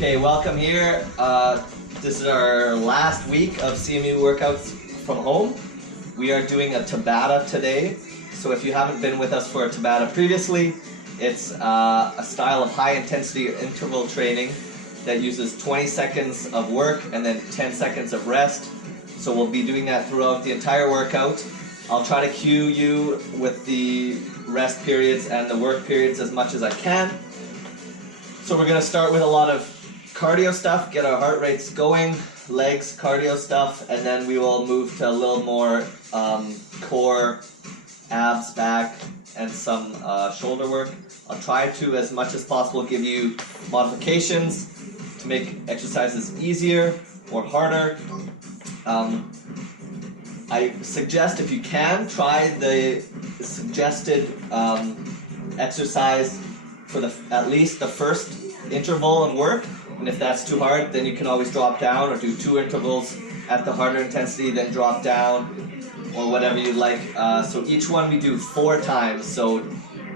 Okay, welcome here. This is our last week of CMU workouts from home. We are doing a Tabata today. So if you haven't been with us for a Tabata previously, it's a style of high intensity interval training that uses 20 seconds of work and then 10 seconds of rest. So we'll be doing that throughout the entire workout. I'll try to cue you with the rest periods and the work periods as much as I can. So we're going to start with a lot of cardio stuff, get our heart rates going, legs, cardio stuff, and then we will move to a little more core, abs, back, and some shoulder work. I'll try to, as much as possible, give you modifications to make exercises easier or harder. I suggest, if you can, try the suggested exercise for at least the first interval of work, and if that's too hard, then you can always drop down or do 2 intervals at the harder intensity, then drop down, or whatever you like. So each one we do 4 times, so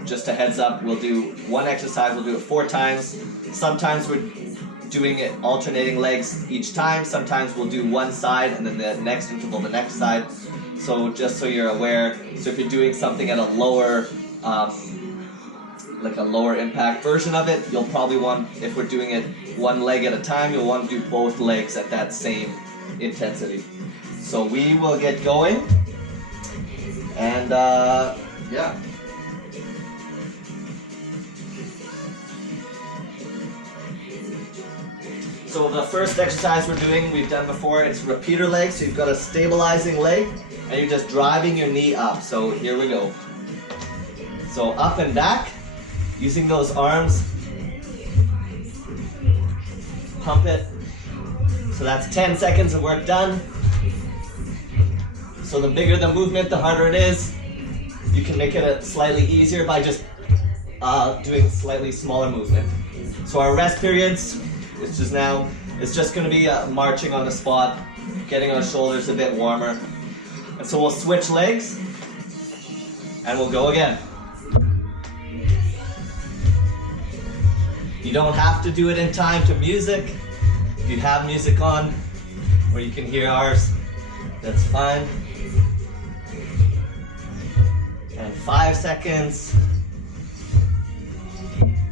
just a heads up, we'll do one exercise, we'll do it 4 times. Sometimes we're doing it alternating legs each time, sometimes we'll do one side and then the next interval the next side. So just so you're aware, so if you're doing something at a lower like a lower impact version of it, you'll probably want, if we're doing it one leg at a time, you'll want to do both legs at that same intensity. So we will get going, and yeah. So the first exercise we're doing, we've done before, it's repeater legs. So you've got a stabilizing leg, and you're just driving your knee up. So here we go. So up and back, using those arms, pump it. So that's 10 seconds of work done. So the bigger the movement, the harder it is. You can make it slightly easier by just doing slightly smaller movement. So our rest periods, it's just going to be marching on the spot, getting our shoulders a bit warmer. And so we'll switch legs, and we'll go again. You don't have to do it in time to music. If you have music on, or you can hear ours, that's fine. And 5 seconds.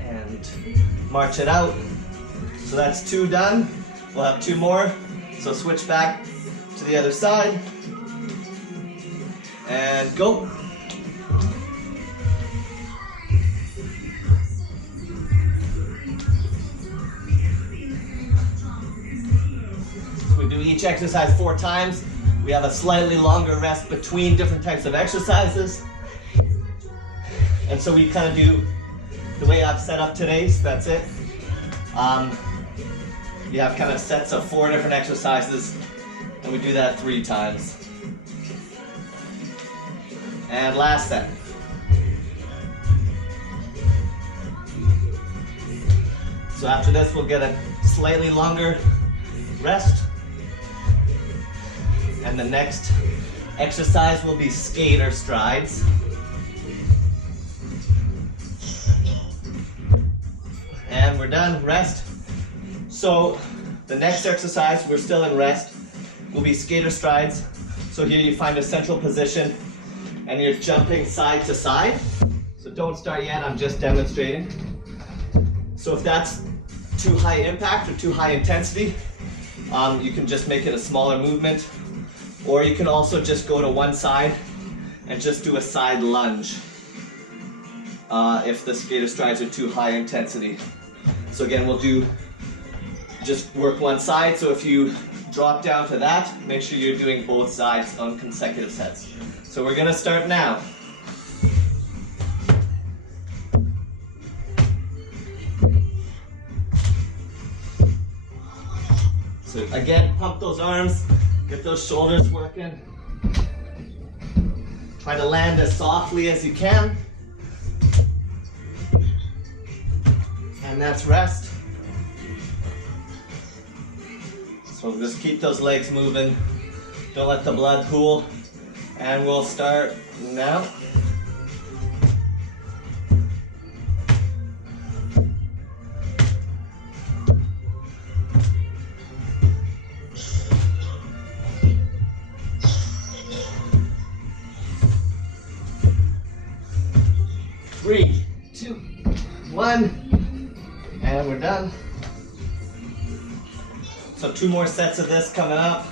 And march it out. So that's 2 done. We'll have 2 more. So switch back to the other side. And go. We do each exercise 4 times. We have a slightly longer rest between different types of exercises. And so we kind of do the way I've set up today, so that's it. You have kind of sets of 4 different exercises, and we do that 3 times. And last set. So after this, we'll get a slightly longer rest. And the next exercise will be skater strides. And we're done, rest. So the next exercise, we're still in rest, will be skater strides. So here you find a central position and you're jumping side to side. So don't start yet, I'm just demonstrating. So if that's too high impact or too high intensity, you can just make it a smaller movement. Or you can also just go to one side and just do a side lunge if the skater strides are too high intensity. So again, we'll do just work one side. So if you drop down to that, make sure you're doing both sides on consecutive sets. So we're gonna start now. So again, pump those arms, get those shoulders working. Try to land as softly as you can. And that's rest. So just keep those legs moving. Don't let the blood pool. And we'll start now. 3, 2, 1, and we're done. So 2 more sets of this coming up.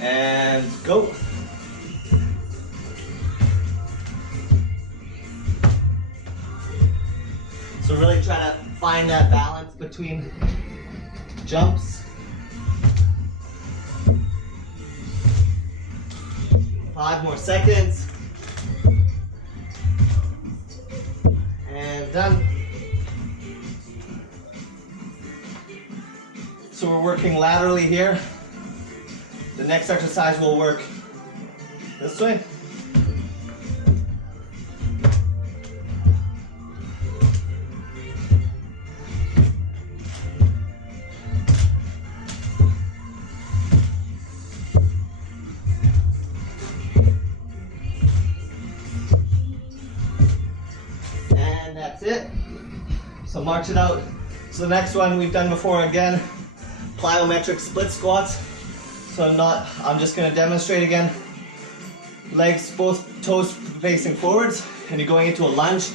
And go. So really try to find that balance between jumps. 5 more seconds. And done. So we're working laterally here. The next exercise will work this way. And that's it. So march it out. So the next one we've done before again, plyometric split squats. So I'm just going to demonstrate again. Legs, both toes facing forwards, and you're going into a lunge,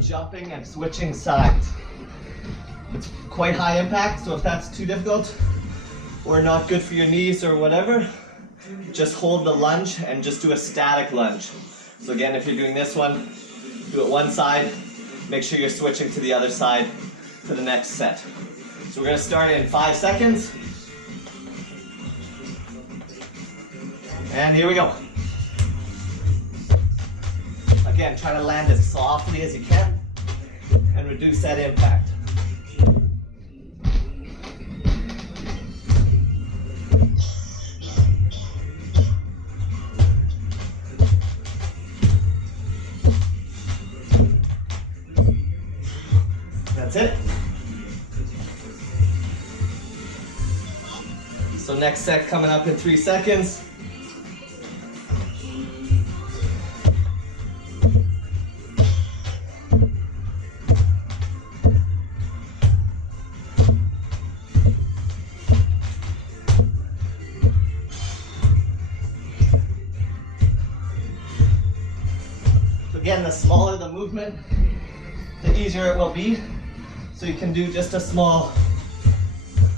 jumping and switching sides. It's quite high impact, so if that's too difficult or not good for your knees or whatever, just hold the lunge and just do a static lunge. So again, if you're doing this one, do it one side, make sure you're switching to the other side for the next set. So we're going to start in 5 seconds. And here we go. Again, try to land as softly as you can and reduce that impact. That's it. So next set coming up in 3 seconds. Again, the smaller the movement, the easier it will be. So you can do just a small,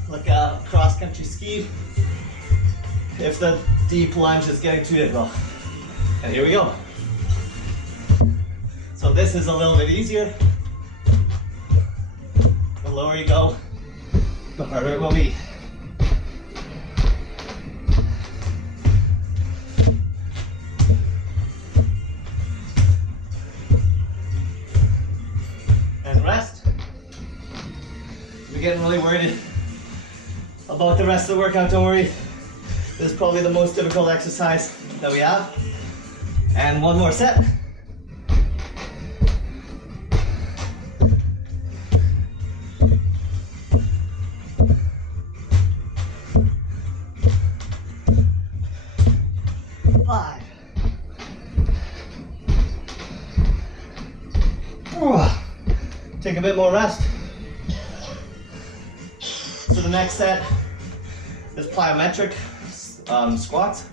like a cross-country ski, if the deep lunge is getting too difficult. And here we go. So this is a little bit easier. The lower you go, the harder it will be. Rest. We're getting really worried about the rest of the workout. Don't worry. This is probably the most difficult exercise that we have. And 1 more set. Five. Take a bit more rest. So the next set is plyometric squats.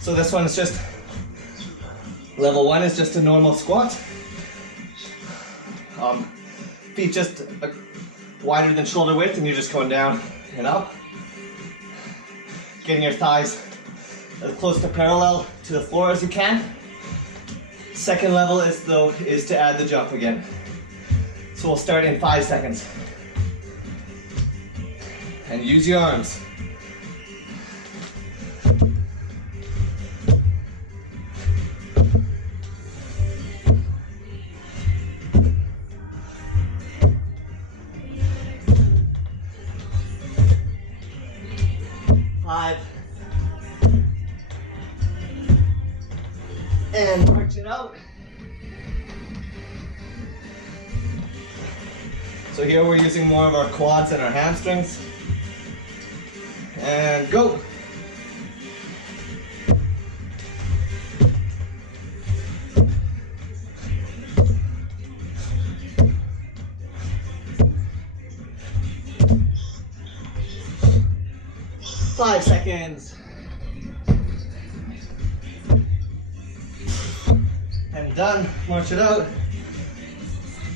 So this one is just, level 1 is just a normal squat. Feet just wider than shoulder width, and you're just going down and up. Getting your thighs as close to parallel to the floor as you can. Second level is to add the jump again. So we'll start in 5 seconds. And use your arms. And march it out. So here we're using more of our quads and our hamstrings. And go. Five seconds. Done, march it out.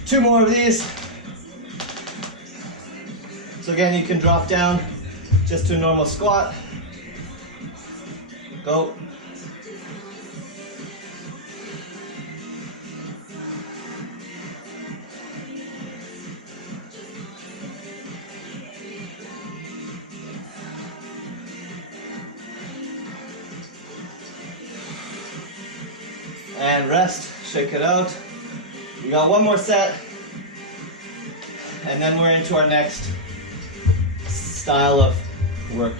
2 more of these. So again, you can drop down just to a normal squat. Go. And rest, shake it out. We got 1 more set, and then we're into our next style of work.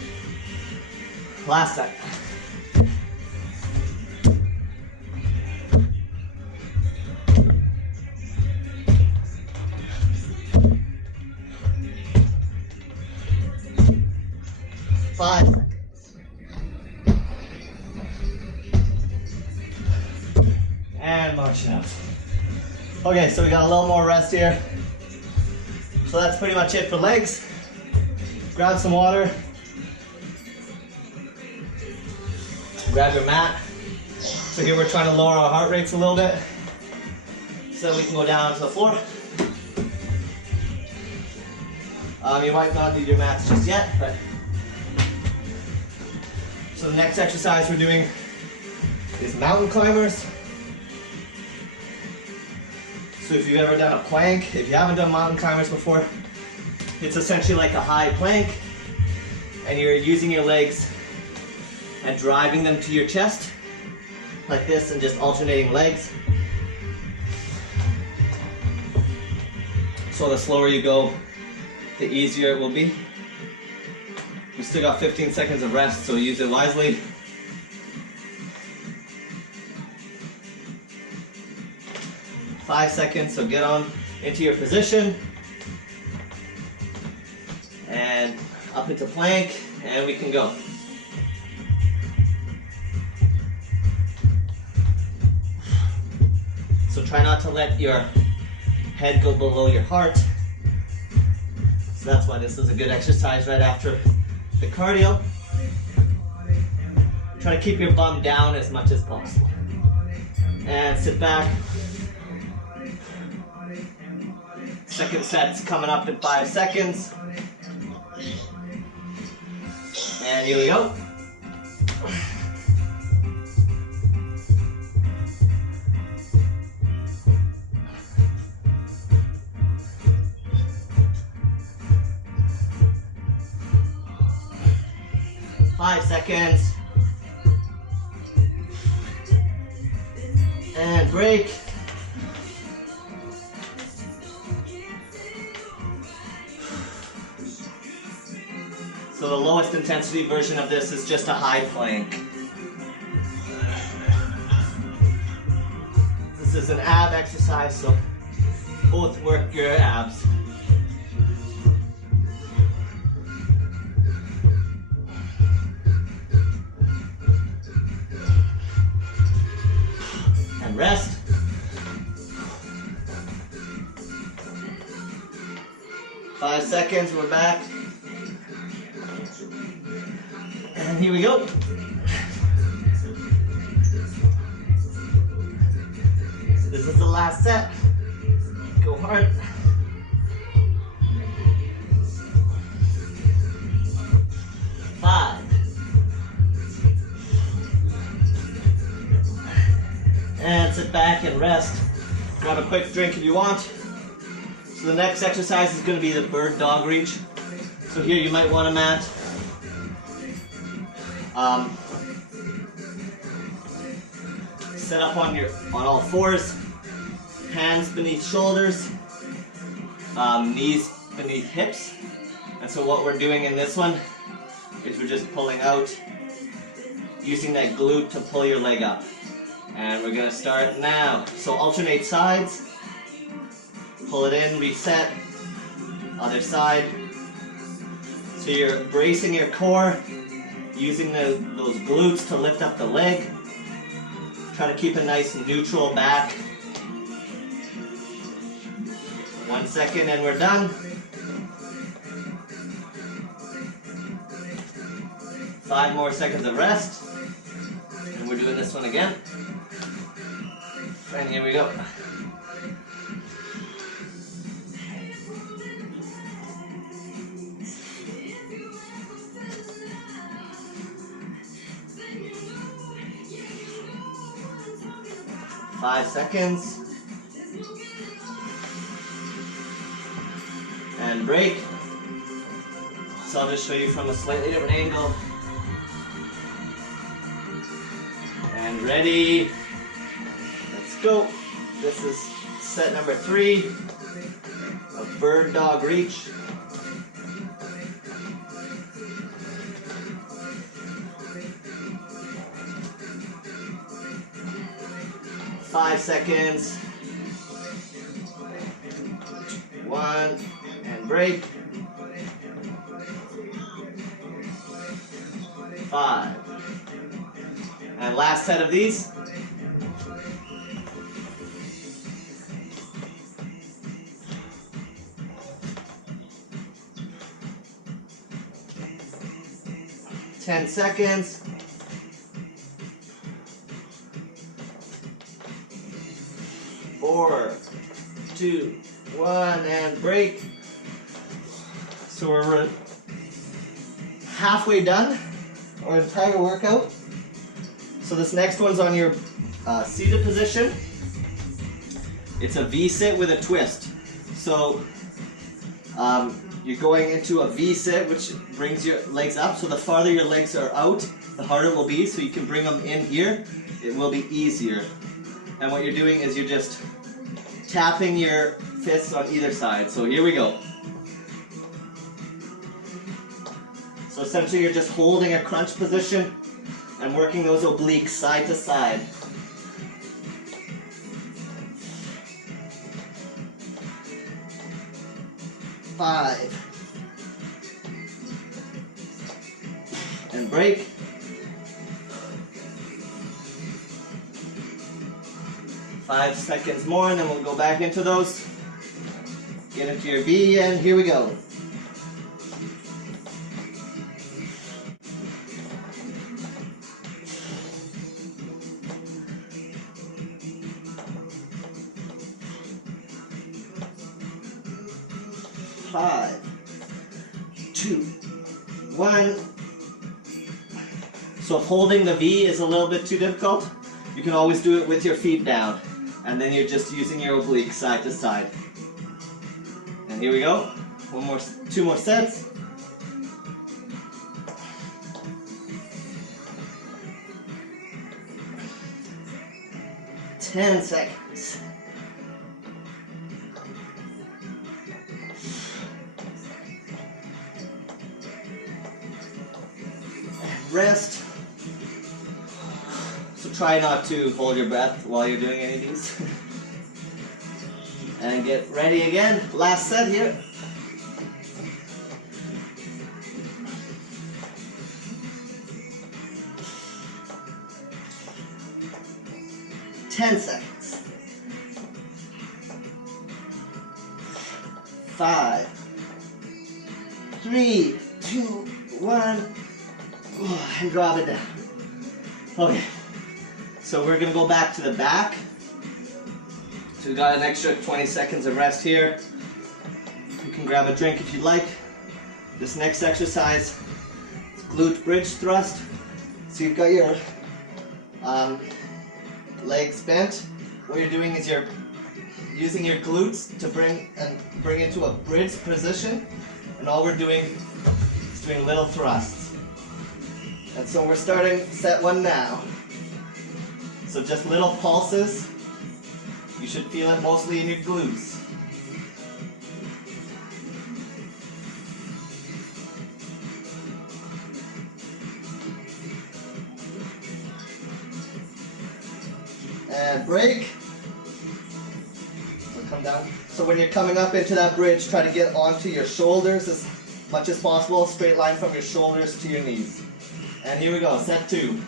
Last set. Five. And march it out. Okay, so we got a little more rest here. So that's pretty much it for legs. Grab some water. Grab your mat. So here we're trying to lower our heart rates a little bit so that we can go down to the floor. You might not need your mats just yet, but so the next exercise we're doing is mountain climbers. So if you've ever done a plank, if you haven't done mountain climbers before, it's essentially like a high plank, and you're using your legs and driving them to your chest, like this, and just alternating legs. So the slower you go, the easier it will be. We still got 15 seconds of rest, so use it wisely. Five seconds, so get on into your position and up into plank, and we can go. So try not to let your head go below your heart. So that's why this is a good exercise right after the cardio. Try to keep your bum down as much as possible. And sit back. Second set's coming up in 5 seconds. And here we go. Five seconds. And break. So the lowest intensity version of this is just a high plank. This is an ab exercise, so both work your abs. And rest. Five seconds, we're back. And here we go. This is the last set. Go hard. Five. And sit back and rest. Grab a quick drink if you want. So the next exercise is going to be the bird dog reach. So here you might want a mat. Set up on all fours, hands beneath shoulders, knees beneath hips. And so what we're doing in this one is we're just pulling out, using that glute to pull your leg up. And we're gonna start now. So alternate sides, pull it in, reset, other side. So you're bracing your core, using those glutes to lift up the leg. Try to keep a nice neutral back. 1 second and we're done. 5 more seconds of rest. And we're doing this one again. And here we go. Five seconds. And break. So I'll just show you from a slightly different angle. And ready. Let's go. This is set number 3 of bird dog reach. Five seconds. 1 and break. 5. And last set of these. Ten seconds. 4, 2, 1, and break. So we're halfway done our entire workout. So this next one's on your seated position. It's a V-sit with a twist. So you're going into a V-sit, which brings your legs up. So the farther your legs are out, the harder it will be. So you can bring them in here. It will be easier. And what you're doing is you're just tapping your fists on either side. So here we go. So essentially you're just holding a crunch position and working those obliques side to side. Five. And break. 5 seconds more and then we'll go back into those. Get into your V and here we go. Five, 2, 1. So if holding the V is a little bit too difficult, you can always do it with your feet down. And then you're just using your obliques side to side. And here we go. 2 more sets. 10 seconds. Rest. So try not to hold your breath while you're doing any of these. And get ready again. Last set here. Ten seconds. 5, 3, 2, 1. And drop it down. Okay. So we're gonna go back to the back. So we got an extra 20 seconds of rest here. You can grab a drink if you'd like. This next exercise is glute bridge thrust. So you've got your legs bent. What you're doing is you're using your glutes to bring it to a bridge position, and all we're doing is doing little thrusts. And so we're starting set 1 now. So just little pulses. You should feel it mostly in your glutes. And break. So come down. So when you're coming up into that bridge, try to get onto your shoulders as much as possible. Straight line from your shoulders to your knees. And here we go, set 2.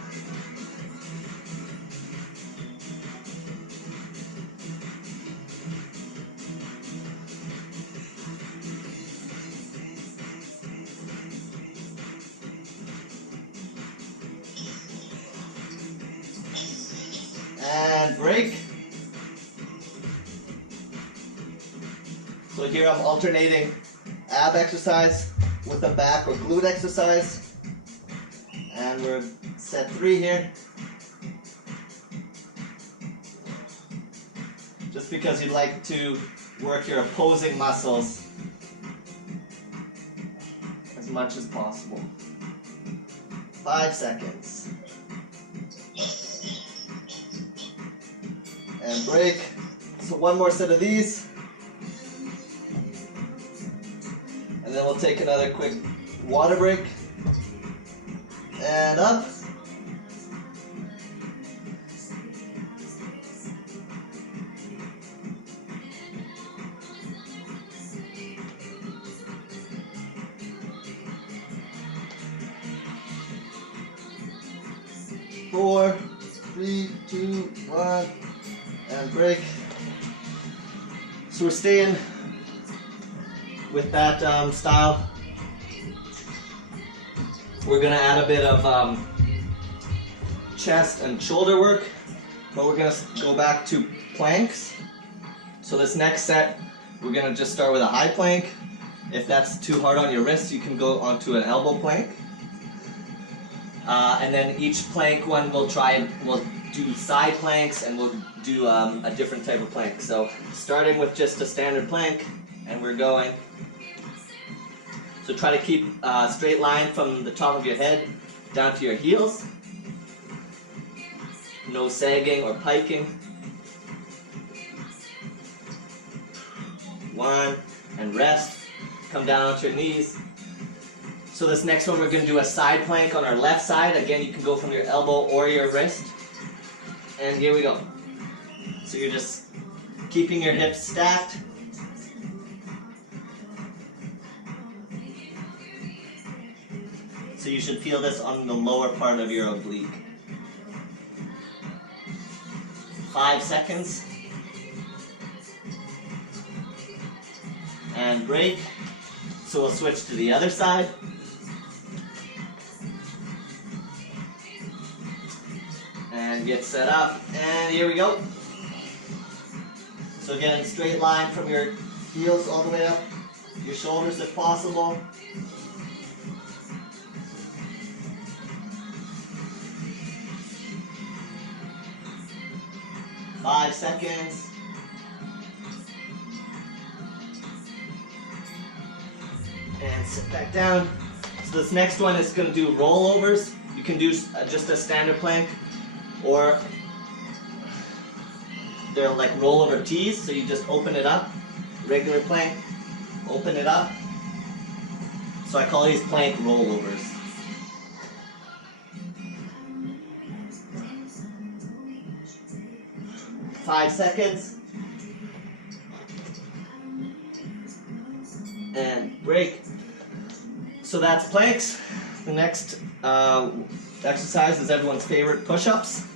And break. So here I'm alternating ab exercise with the back or glute exercise. And we're set 3 here. Just because you'd like to work your opposing muscles as much as possible. 5 seconds. And break. So one more set of these. And then we'll take another quick water break. And up. Four, 3, 2, 1, and break. So we're staying with that style. We're gonna add a bit of chest and shoulder work, but we're gonna go back to planks. So this next set, we're gonna just start with a high plank. If that's too hard on your wrists, you can go onto an elbow plank. And then each plank one we'll do side planks, and we'll do a different type of plank. So starting with just a standard plank, and we're going. So try to keep a straight line from the top of your head down to your heels. No sagging or piking. 1, and rest. Come down onto your knees. So this next one, we're going to do a side plank on our left side. Again, you can go from your elbow or your wrist. And here we go. So you're just keeping your hips stacked. So you should feel this on the lower part of your oblique. 5 seconds. And break. So we'll switch to the other side. And get set up, and here we go. So again, straight line from your heels all the way up, your shoulders if possible. Five seconds. And sit back down. So this next one is going to do rollovers. You can do just a standard plank, or they're like rollover tees, so you just open it up, regular plank, open it up. So I call these plank rollovers. Five seconds. And break. So that's planks. The next exercise is everyone's favorite, push-ups.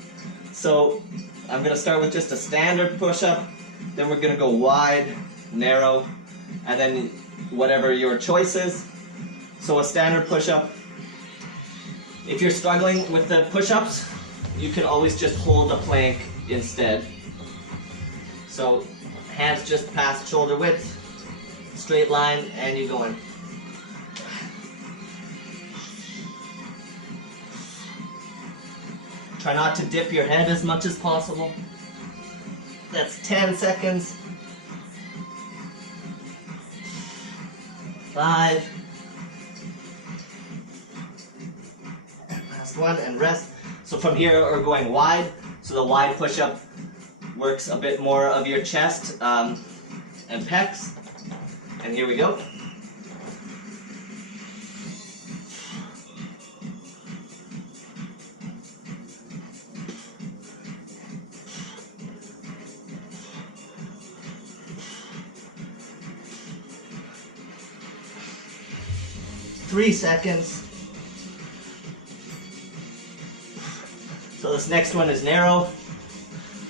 So I'm going to start with just a standard push-up, then we're going to go wide, narrow, and then whatever your choice is. So a standard push-up, if you're struggling with the push-ups, you can always just hold a plank instead. So hands just past shoulder width, straight line, and you're going. Try not to dip your head as much as possible. That's 10 seconds. 5. Last one, and rest. So from here we're going wide. So the wide push-up works a bit more of your chest and pecs. And here we go. Three seconds. So this next one is narrow.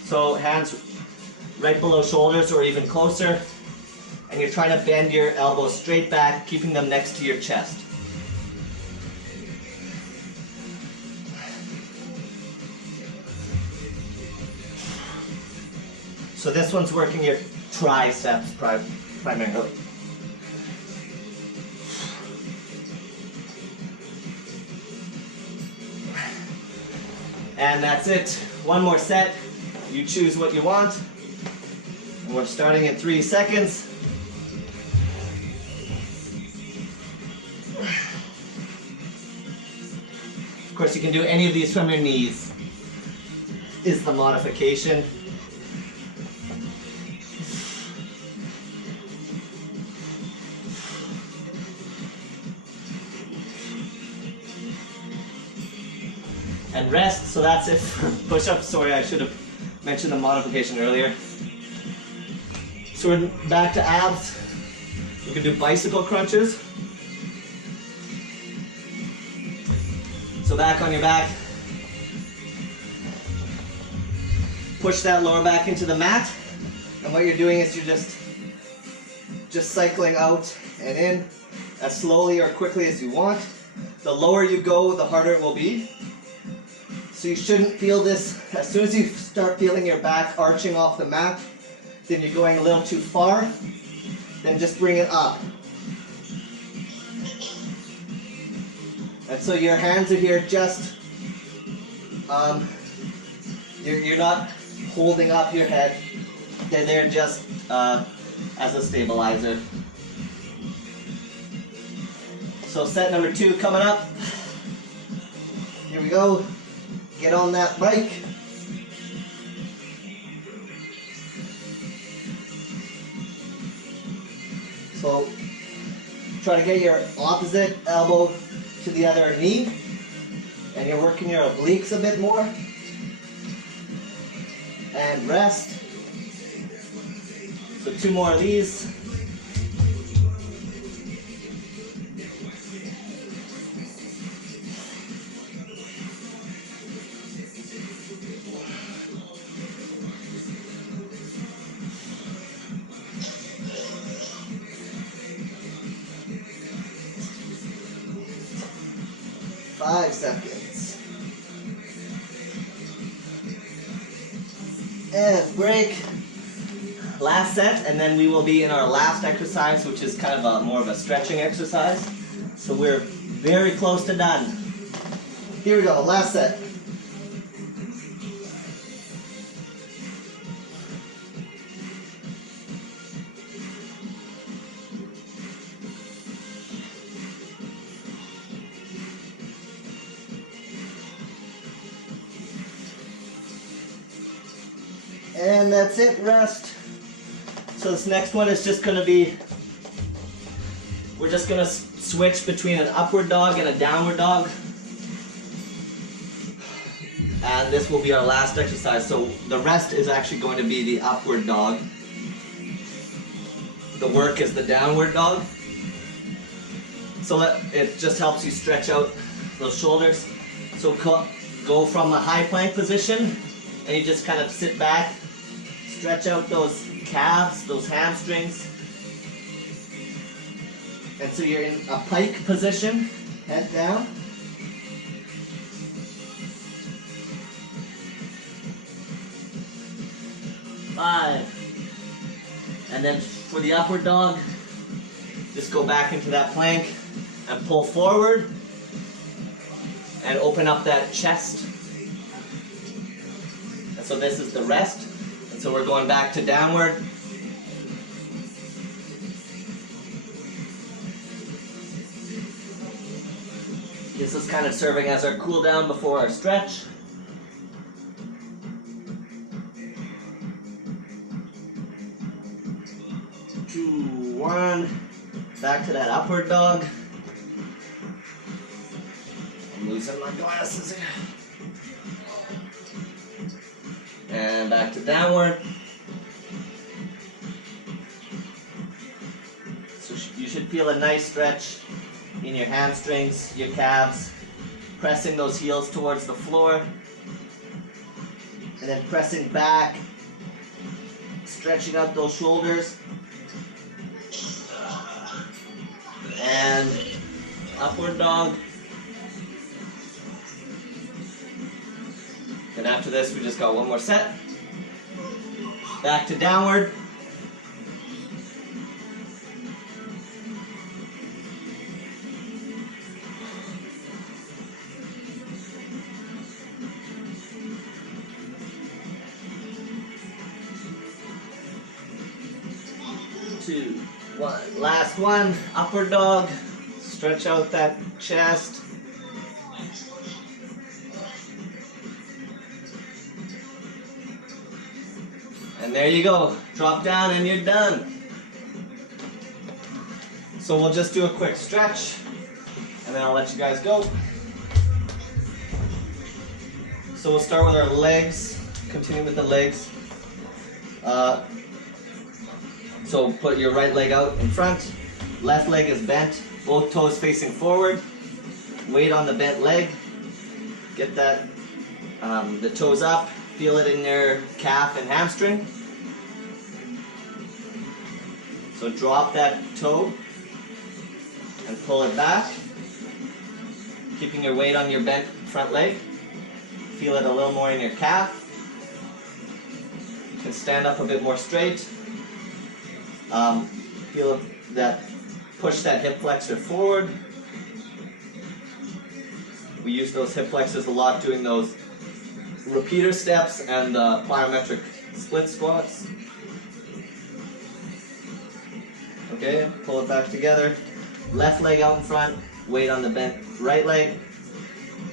So hands right below shoulders or even closer. And you're trying to bend your elbows straight back, keeping them next to your chest. So this one's working your triceps primarily. And that's it. One more set. You choose what you want. And we're starting in 3 seconds. Of course, you can do any of these from your knees, is the modification. And rest, so that's it for push-ups. Sorry, I should have mentioned the modification earlier. So we're back to abs. We can do bicycle crunches. So back on your back. Push that lower back into the mat. And what you're doing is you're just cycling out and in as slowly or quickly as you want. The lower you go, the harder it will be. So you shouldn't feel this. As soon as you start feeling your back arching off the mat, then you're going a little too far. Then just bring it up. And so your hands are here just, you're not holding up your head. They're there just as a stabilizer. So set number 2 coming up. Here we go. Get on that bike. So try to get your opposite elbow to the other knee, and you're working your obliques a bit more. And rest. So 2 more of these. Five seconds. And break. Last set, and then we will be in our last exercise, which is kind of more of a stretching exercise. So we're very close to done. Here we go, last set. And that's it, rest. So this next one is just gonna be, we're just gonna switch between an upward dog and a downward dog. And this will be our last exercise. So the rest is actually going to be the upward dog. The work is the downward dog. So it just helps you stretch out those shoulders. So go from a high plank position, and you just kind of sit back, stretch out those calves, those hamstrings. And so you're in a pike position, head down. Five. And then for the upward dog, just go back into that plank and pull forward and open up that chest. And so this is the rest. And so we're going back to downward. This is kind of serving as our cool down before our stretch. Two, one. Back to that upward dog. I'm losing my glasses here. And back to downward. So you should feel a nice stretch in your hamstrings, your calves, pressing those heels towards the floor. And then pressing back, stretching out those shoulders. And upward dog. And after this, we just got one more set. Back to downward. 2, 1. Last one, upward dog. Stretch out that chest. And there you go. Drop down and you're done. So we'll just do a quick stretch and then I'll let you guys go. So we'll start with our legs. Continue with the legs. So put your right leg out in front. Left leg is bent. Both toes facing forward. Weight on the bent leg. Get that, the toes up. Feel it in your calf and hamstring. So drop that toe and pull it back. Keeping your weight on your bent front leg. Feel it a little more in your calf. You can stand up a bit more straight. Feel that, push that hip flexor forward. We use those hip flexors a lot doing those repeater steps and plyometric split squats. Okay, pull it back together. Left leg out in front, weight on the bent right leg.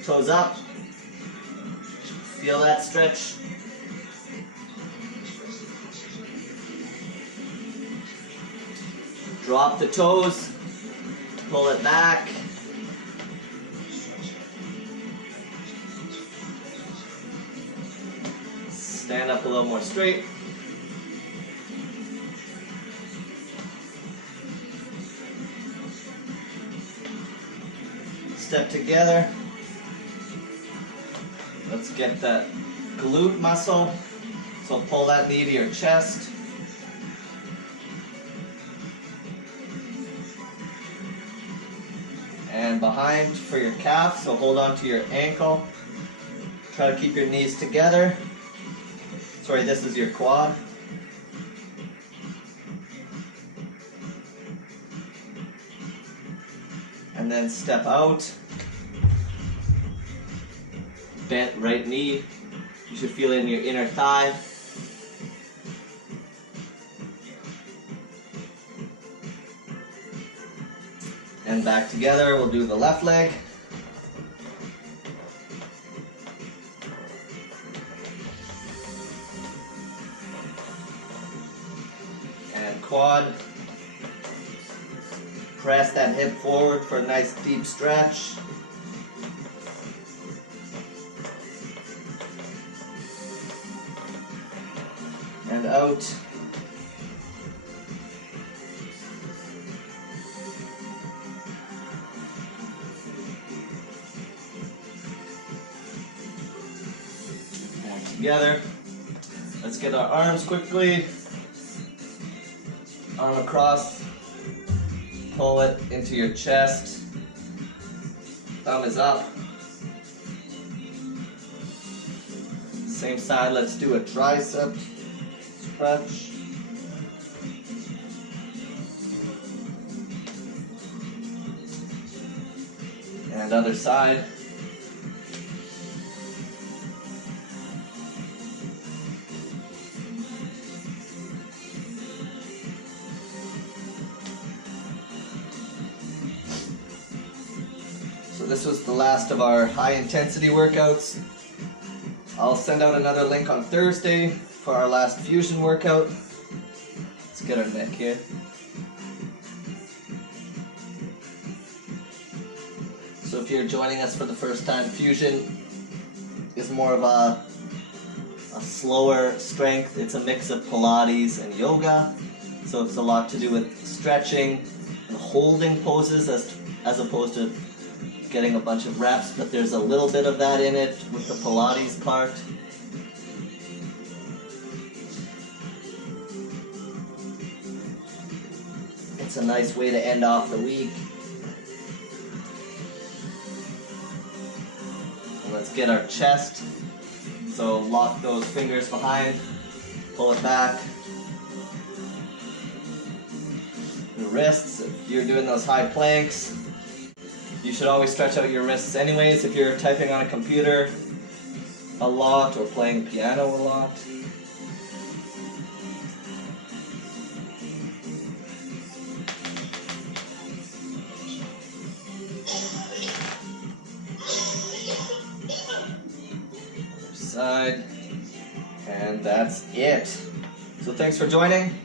Toes up. Feel that stretch. Drop the toes, pull it back. Stand up a little more straight. Step together. Let's get that glute muscle. So pull that knee to your chest. And behind for your calf, so hold on to your ankle. Try to keep your knees together. Sorry, this is your quad. And then step out. Bent right knee. You should feel it in your inner thigh. And back together, we'll do the left leg. And quad. Press that hip forward for a nice deep stretch. And out. Together. Let's get our arms quickly. Arm across. Pull it into your chest. Thumb is up. Same side, let's do a tricep stretch. And other side. So this was the last of our high intensity workouts. I'll send out another link on Thursday for our last fusion workout. Let's get our neck here. So if you're joining us for the first time, fusion is more of a slower strength. It's a mix of Pilates and yoga. So it's a lot to do with stretching and holding poses as opposed to getting a bunch of reps, but there's a little bit of that in it with the Pilates part. It's a nice way to end off the week. And let's get our chest. So lock those fingers behind, pull it back. The wrists, if you're doing those high planks, you should always stretch out your wrists anyways if you're typing on a computer a lot or playing piano a lot. side. And that's it. So thanks for joining.